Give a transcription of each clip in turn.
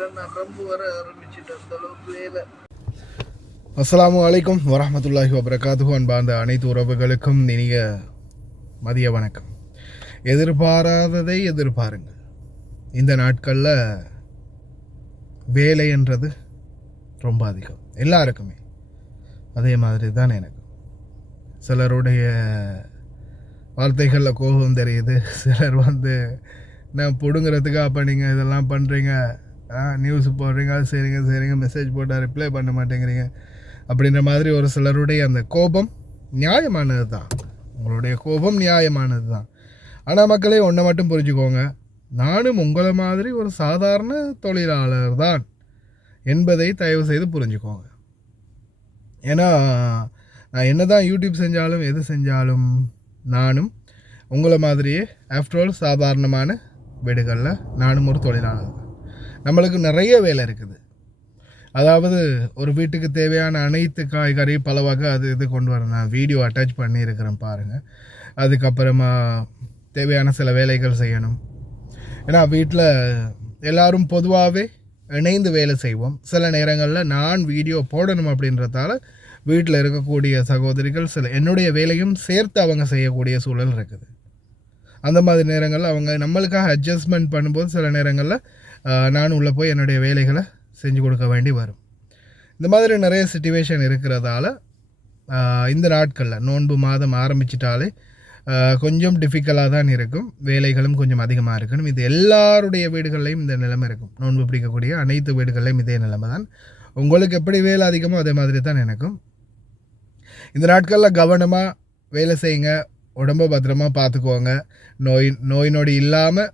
நரம்பு வர ஆரம்பிச்சுட்டு அந்த அளவுக்கு வேலை. அஸ்ஸலாமு அலைக்கும் வரஹ்மத்துல்லாஹி வபரகாத்துஹு. அன்பார்ந்த அனைத்து உறவுகளுக்கும் இனிய மதிய வணக்கம். எதிர்பாராததை எதிர்பாருங்கள். இந்த நாட்களில் வேலைன்றது ரொம்ப அதிகம் எல்லாருக்குமே. அதே மாதிரி தான் எனக்கு சிலருடைய வார்த்தைகளில் கோபம் தெரியுது. சிலர் நான் பிடுங்கிறதுக்கு அப்போ நீங்கள் இதெல்லாம் பண்ணுறீங்க, நியூஸ் போடுறீங்க, சரிங்க மெசேஜ் போட்டால் ரிப்ளை பண்ண மாட்டேங்கிறீங்க அப்படின்ற மாதிரி ஒரு சிலருடைய அந்த கோபம் நியாயமானது தான். உங்களுடைய கோபம் நியாயமானது தான். ஆனால் மக்களே ஒன்றை மட்டும் புரிஞ்சுக்கோங்க, நானும் உங்களை மாதிரி ஒரு சாதாரண தொழிலாளர் தான் என்பதை தயவு செய்து புரிஞ்சுக்கோங்க. ஏன்னா நான் என்ன தான் யூடியூப் செஞ்சாலும் எது செஞ்சாலும் நானும் உங்களை மாதிரியே ஆஃப்டர் ஆல் சாதாரணமான வீடுகளில் நானும் ஒரு தொழிலாளர் தான். நம்மளுக்கு நிறைய வேலை இருக்குது. அதாவது ஒரு வீட்டுக்கு தேவையான அனைத்து காய்கறி பல வகை அது இது கொண்டு வர நான் வீடியோ அட்டாச் பண்ணியிருக்கிறேன் பாருங்கள். அதுக்கப்புறமா தேவையான சில வேலைகள் செய்யணும். ஏன்னா வீட்டில் எல்லோரும் பொதுவாகவே இணைந்து வேலை செய்வோம். சில நேரங்களில் நான் வீடியோ போடணும் அப்படின்றதால வீட்டில் இருக்கக்கூடிய சகோதரிகள் சில என்னுடைய வேலையும் சேர்த்து அவங்க செய்யக்கூடிய சூழல் இருக்குது. அந்த மாதிரி நேரங்களில் அவங்க நம்மளுக்காக அட்ஜஸ்ட்மெண்ட் பண்ணும்போது சில நேரங்களில் நான் உள்ளே போய் என்னுடைய வேலைகளை செஞ்சு கொடுக்க வேண்டி வரும். இந்த மாதிரி நிறைய சிச்சுவேஷன் இருக்கிறதால இந்த நாட்களில் நோன்பு மாதம் ஆரம்பிச்சிட்டாலே கொஞ்சம் டிஃபிகல்ட்டாக தான் இருக்கும். வேலைகளும் கொஞ்சம் அதிகமாக இருக்கணும். இது எல்லாருடைய வீடுகள்லையும் இந்த நிலைமை இருக்கும். நோன்பு பிடிக்கக்கூடிய அனைத்து வீடுகள்லையும் இதே நிலைமை தான். உங்களுக்கு எப்படி வேலை அதிகமோ அதே மாதிரி தான் எனக்கும். இந்த நாட்களில் கவனமாக வேலை செய்யுங்க, உடம்பை பத்திரமாக பார்த்துக்குவோங்க. நோய் நொடி இல்லாமல்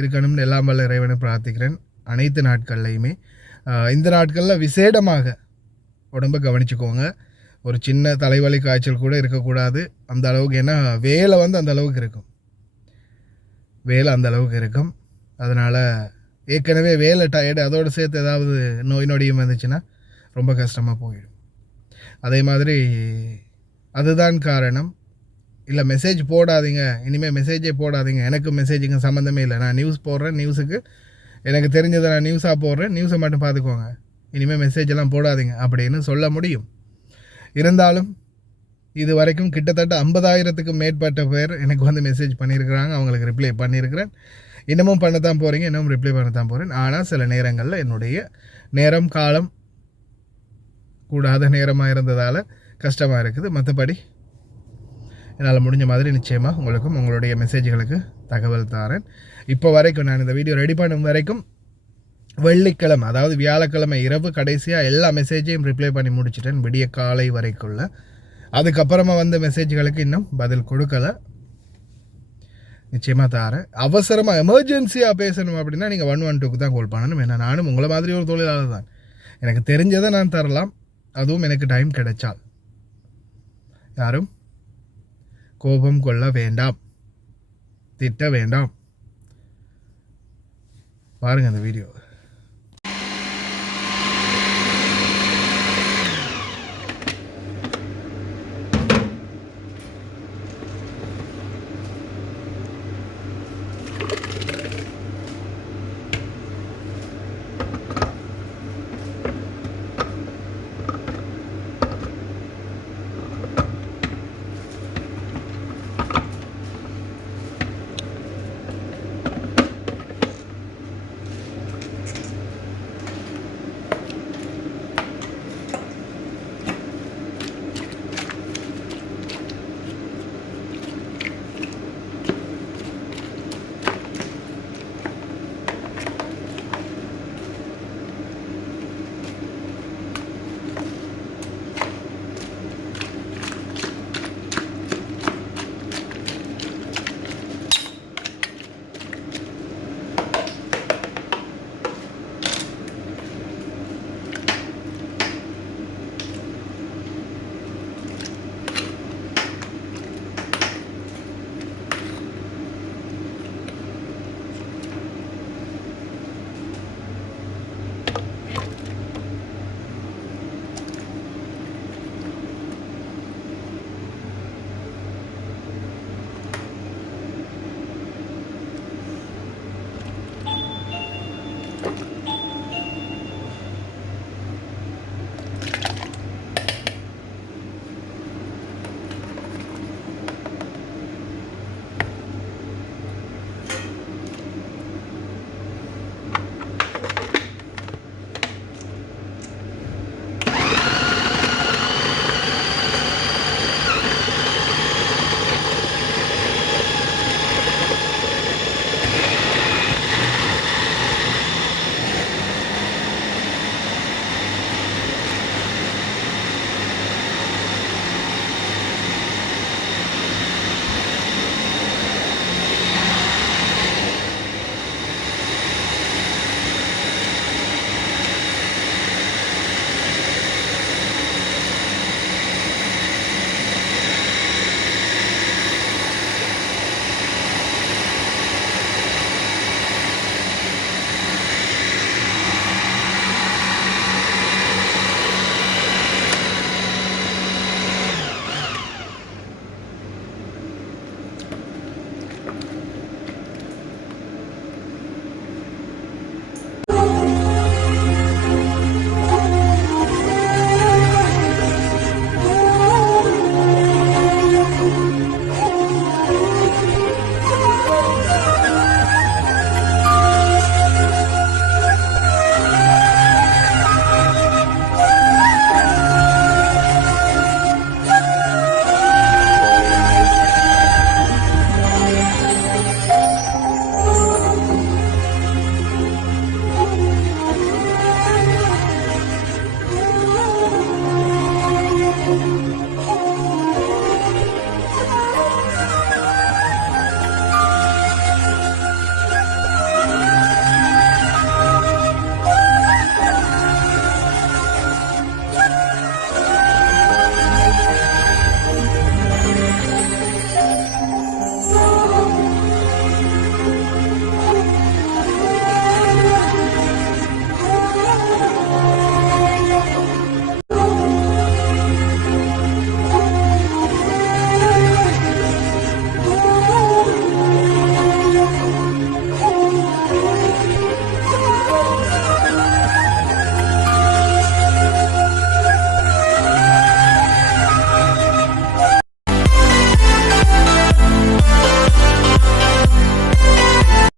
இருக்கணும்னு எல்லாம் வல்ல இறைவனை பிரார்த்திக்கிறேன். அனைத்து நாட்கள்லையுமே இந்த நாட்களில் விசேடமாக உடம்பை கவனிச்சுக்கோங்க. ஒரு சின்ன தலைவலி காய்ச்சல் கூட இருக்கக்கூடாது அந்த அளவுக்கு. ஏன்னா வேலை அந்த அளவுக்கு இருக்கும். அதனால் ஏற்கனவே வேலை டயர்டு, அதோடு சேர்த்து ஏதாவது நோய் நொடியும் வந்துச்சுன்னா ரொம்ப கஷ்டமாக போயிடும். அதே மாதிரி அதுதான் காரணம். இல்லை மெசேஜ் போடாதீங்க, இனிமேல் மெசேஜே போடாதீங்க, எனக்கு மெசேஜுங்க சம்மந்தமே இல்லை, நான் நியூஸ் போடுறேன், நியூஸுக்கு எனக்கு தெரிஞ்சதை நான் நியூஸாக போடுறேன், நியூஸை மட்டும் பார்த்துக்கோங்க, இனிமேல் மெசேஜெல்லாம் போடாதீங்க அப்படின்னு சொல்ல முடியும். இருந்தாலும் இது வரைக்கும் கிட்டத்தட்ட 50,000க்கும் மேற்பட்ட பேர் எனக்கு மெசேஜ் பண்ணியிருக்கிறாங்க. அவங்களுக்கு ரிப்ளை பண்ணியிருக்கிறேன். இன்னமும் பண்ணத்தான் போகிறீங்க, இன்னமும் ரிப்ளை பண்ணத்தான் போகிறேன். ஆனால் சில நேரங்களில் என்னுடைய நேரம் காலம் கூடாத நேரமாக இருந்ததால் கஷ்டமாக இருக்குது. மற்றபடி என்னால் முடிஞ்ச மாதிரி நிச்சயமாக உங்களுக்கும் உங்களுடைய மெசேஜ்களுக்கு தகவல் தாரேன். இப்போ வரைக்கும் நான் இந்த வீடியோ ரெடி பண்ணும் வரைக்கும் வெள்ளிக்கிழமை, அதாவது வியாழக்கிழமை இரவு கடைசியாக எல்லா மெசேஜையும் ரிப்ளை பண்ணி முடிச்சிட்டேன், விடிய காலை வரைக்குள்ள. அதுக்கப்புறமா வந்த மெசேஜ்களுக்கு இன்னும் பதில் கொடுக்கலை. நிச்சயமாக தாரேன். அவசரமாக எமர்ஜென்சியாக பேசணும் அப்படின்னா நீங்கள் 112க்கு தான் கால் பண்ணணும். ஏன்னா நானும் உங்களை மாதிரி ஒரு தொழிலாளர் தான். எனக்கு தெரிஞ்சதை நான் தரலாம், அதுவும் எனக்கு டைம் கிடைச்சால். யாரும் கோபம் கொள்ள வேண்டாம், திட்ட வேண்டாம். பாருங்கள் அந்த வீடியோ.